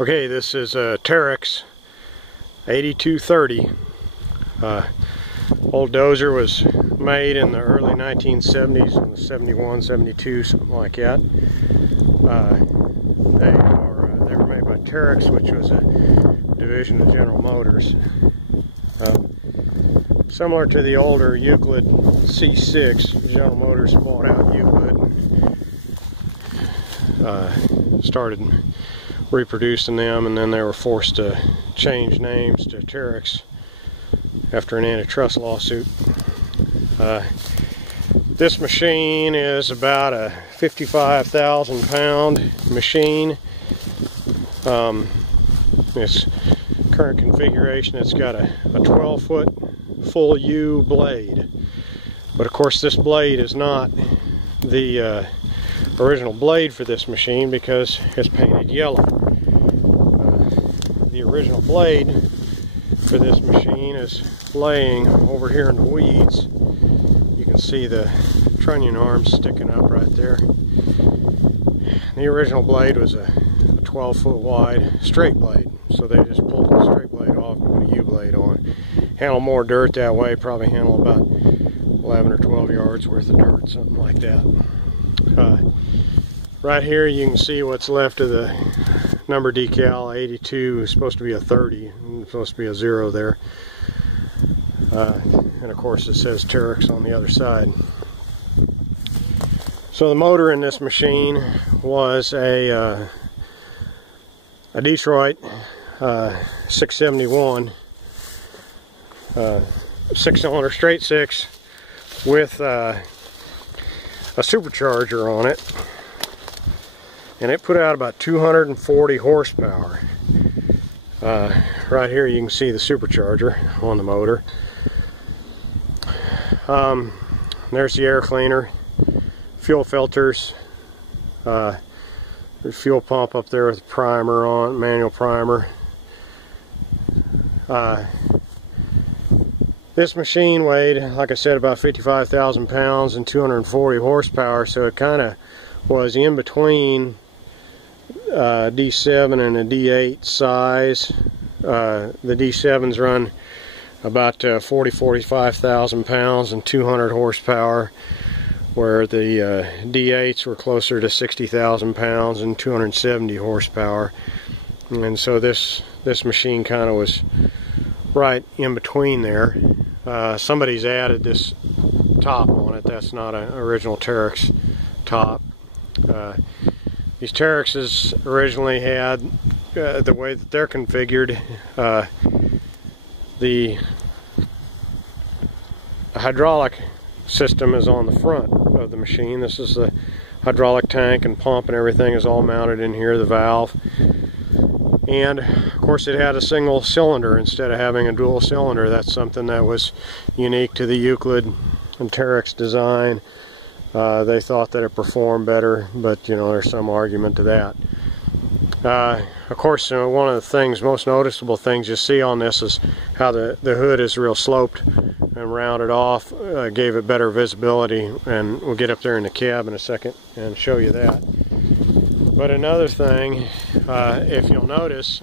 Okay, this is a Terex 8230. Old dozer was made in the early 1970s, 71, 72, something like that. They were made by Terex, which was a division of General Motors. Similar to the older Euclid C6, General Motors bought out Euclid and started reproducing them, and then they were forced to change names to Terex after an antitrust lawsuit. This machine is about a 55,000 pound machine. Its current configuration, it's got a 12-foot full U blade, but of course this blade is not the original blade for this machine because it's painted yellow. The original blade for this machine is laying over here in the weeds. You can see the trunnion arms sticking up right there. The original blade was a 12-foot wide straight blade, so they just pulled the straight blade off and put a U blade on. Handle more dirt that way, probably handle about 11 or 12 yards worth of dirt, something like that. Right here you can see what's left of the number decal. 82 is supposed to be a 30, and it's supposed to be a 0 there. And of course it says Terex on the other side. So the motor in this machine was a Detroit 671 6-cylinder straight six with a supercharger on it, and it put out about 240 horsepower. Right here you can see the supercharger on the motor. There's the air cleaner, fuel filters, the fuel pump up there with the primer on, manual primer. This machine weighed, like I said, about 55,000 pounds and 240 horsepower, so it kind of was in between D7 and a D8 size. The D7s run about 45,000 pounds and 200 horsepower, where the D8s were closer to 60,000 pounds and 270 horsepower. And so this machine kind of was right in between there. Somebody's added this top on it. That's not an original Terex top. These Terexes originally had, the way that they're configured, the hydraulic system is on the front of the machine. This is the hydraulic tank and pump and everything is all mounted in here, the valve. And of course it had a single cylinder instead of having a dual cylinder. That's something that was unique to the Euclid and Terex design. They thought that it performed better, but you know, there's some argument to that. Of course, one of the things, most noticeable things you see on this is how the hood is real sloped and rounded off. Gave it better visibility, and we'll get up there in the cab in a second and show you that. But another thing, if you'll notice,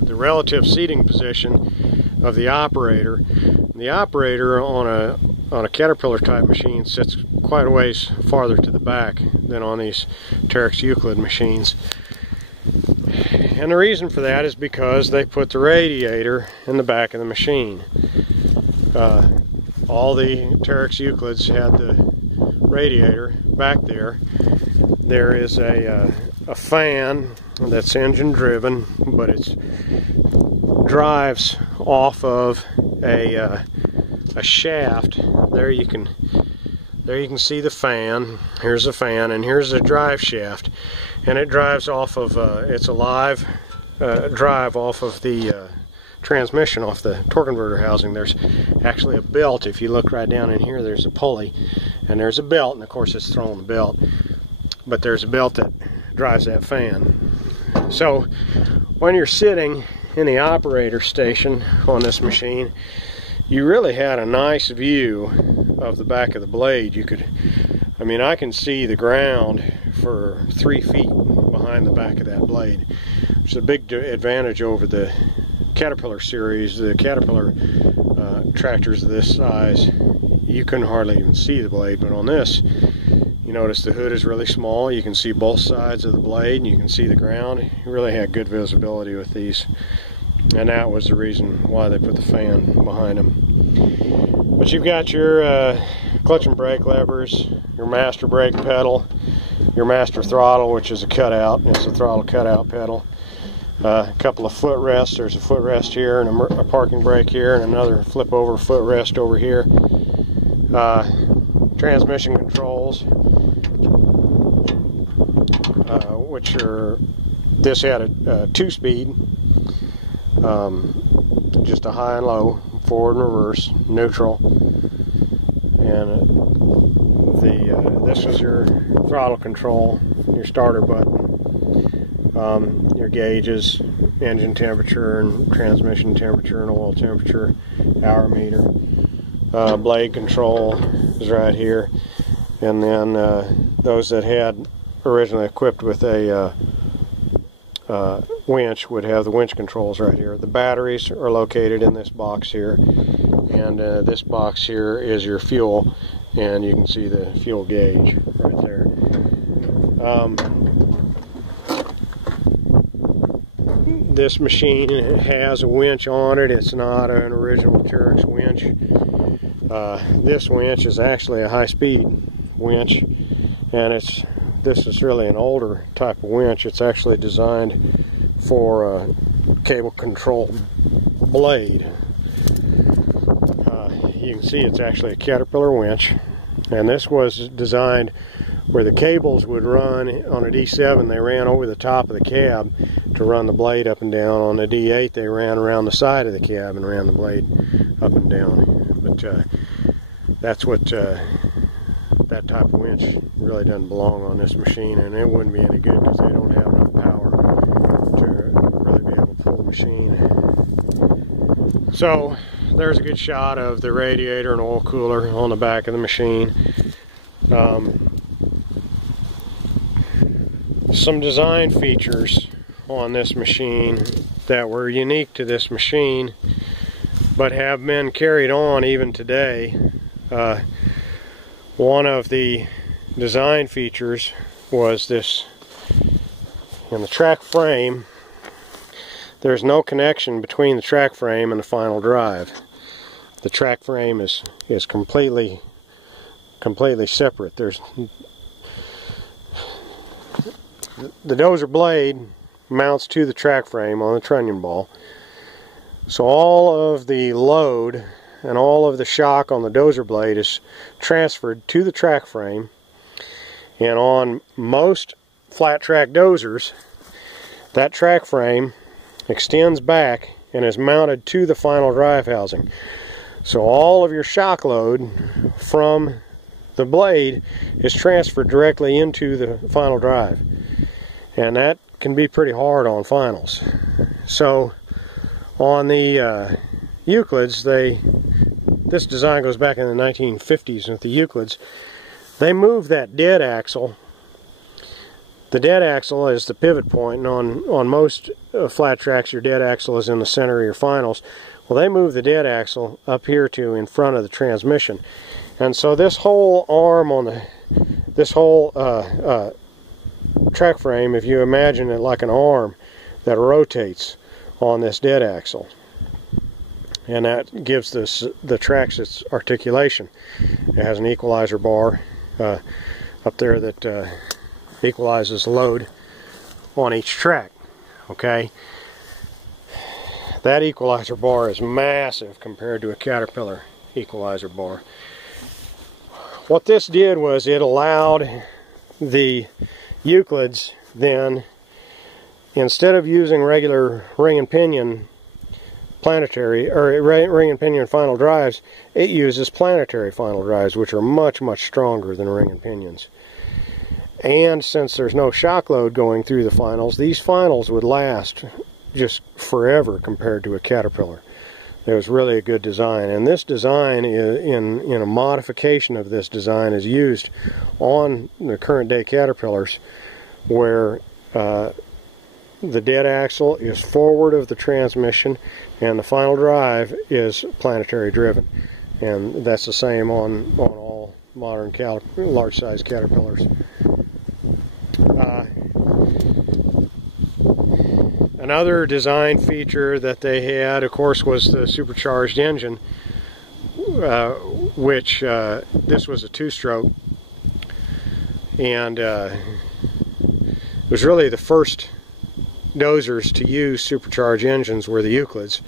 the relative seating position of the operator. The operator on a Caterpillar type machine sits quite a ways farther to the back than on these Terex Euclid machines. And the reason for that is because they put the radiator in the back of the machine. All the Terex Euclids had the radiator back there. There is a fan that's engine driven, but it drives off of a shaft. There you can see the fan. Here's the fan, and here's the drive shaft, and it drives off of it's a live drive off of the transmission, off the torque converter housing. There's actually a belt. If you look right down in here, there's a pulley, and there's a belt, and of course it's throwing the belt, but there's a belt that drives that fan. So when you're sitting in the operator station on this machine, you really had a nice view of the back of the blade. You could, I mean, I can see the ground for 3 feet behind the back of that blade. It's a big advantage over the Caterpillar series. The Caterpillar tractors of this size, you couldn't hardly even see the blade, but on this, you notice the hood is really small. You can see both sides of the blade, and you can see the ground. You really had good visibility with these, and that was the reason why they put the fan behind them. But you've got your clutch and brake levers, your master brake pedal, your master throttle, which is a cutout. It's a throttle cutout pedal. A couple of footrests. There's a footrest here and a parking brake here and another flip over footrest over here. Transmission controls, which are, this had a 2-speed, just a high and low, forward and reverse, neutral, and this was your throttle control, your starter button, your gauges, engine temperature and transmission temperature and oil temperature, hour meter, blade control is right here, and then those that had originally equipped with a winch would have the winch controls right here. The batteries are located in this box here, and this box here is your fuel, and you can see the fuel gauge right there. This machine has a winch on it. It's not an original Terex winch. This winch is actually a high-speed winch, and this is really an older type of winch. It's actually designed for a cable controlled blade. You can see it's actually a Caterpillar winch, and this was designed where the cables would run on a D7. They ran over the top of the cab to run the blade up and down. On the D8 they ran around the side of the cab and ran the blade up and down. But that's what that type of winch really doesn't belong on this machine, and it wouldn't be any good because they don't have enough power to really be able to pull the machine. So there's a good shot of the radiator and oil cooler on the back of the machine. Some design features on this machine that were unique to this machine but have been carried on even today. One of the design features was this: in the track frame, there's no connection between the track frame and the final drive. The track frame is completely separate. There's the dozer blade mounts to the track frame on the trunnion ball, so all of the load and all of the shock on the dozer blade is transferred to the track frame. And on most flat track dozers, that track frame extends back and is mounted to the final drive housing. So all of your shock load from the blade is transferred directly into the final drive, and that can be pretty hard on finals. So on the Euclids, this design goes back in the 1950s with the Euclids. They moved that dead axle. The dead axle is the pivot point, and on most flat tracks your dead axle is in the center of your finals. Well, they moved the dead axle up here to in front of the transmission, and so this whole arm on this whole track frame, if you imagine it like an arm that rotates on this dead axle, and that gives the tracks its articulation. It has an equalizer bar up there that equalizes load on each track. Okay, that equalizer bar is massive compared to a Caterpillar equalizer bar. What this did was it allowed the Euclids then, instead of using regular ring and pinion planetary or ring and pinion final drives, it uses planetary final drives, which are much stronger than ring and pinions. And since there's no shock load going through the finals, these finals would last just forever compared to a Caterpillar. It was really a good design, and this design in a modification of this design is used on the current day Caterpillars, where the the dead axle is forward of the transmission, and the final drive is planetary driven. And that's the same on all modern large-size Caterpillars. Another design feature that they had, of course, was the supercharged engine, which this was a two-stroke, and it was really the first dozers to use supercharged engines were the Euclids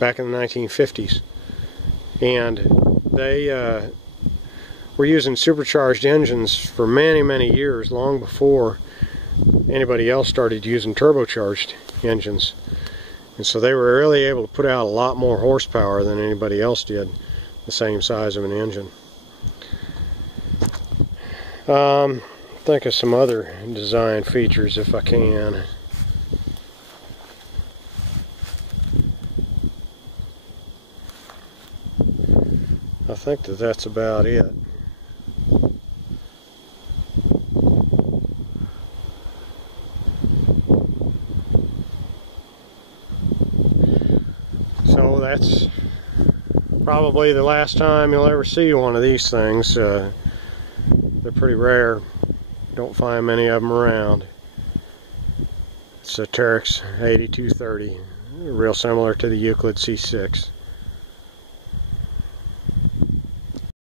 back in the 1950s, and they were using supercharged engines for many years, long before anybody else started using turbocharged engines. And so they were really able to put out a lot more horsepower than anybody else did, the same size of an engine. Think of some other design features if I can. I think that's about it. So that's probably the last time you'll ever see one of these things. They're pretty rare. Don't find many of them around. It's a Terex 8230, real similar to the Euclid C6.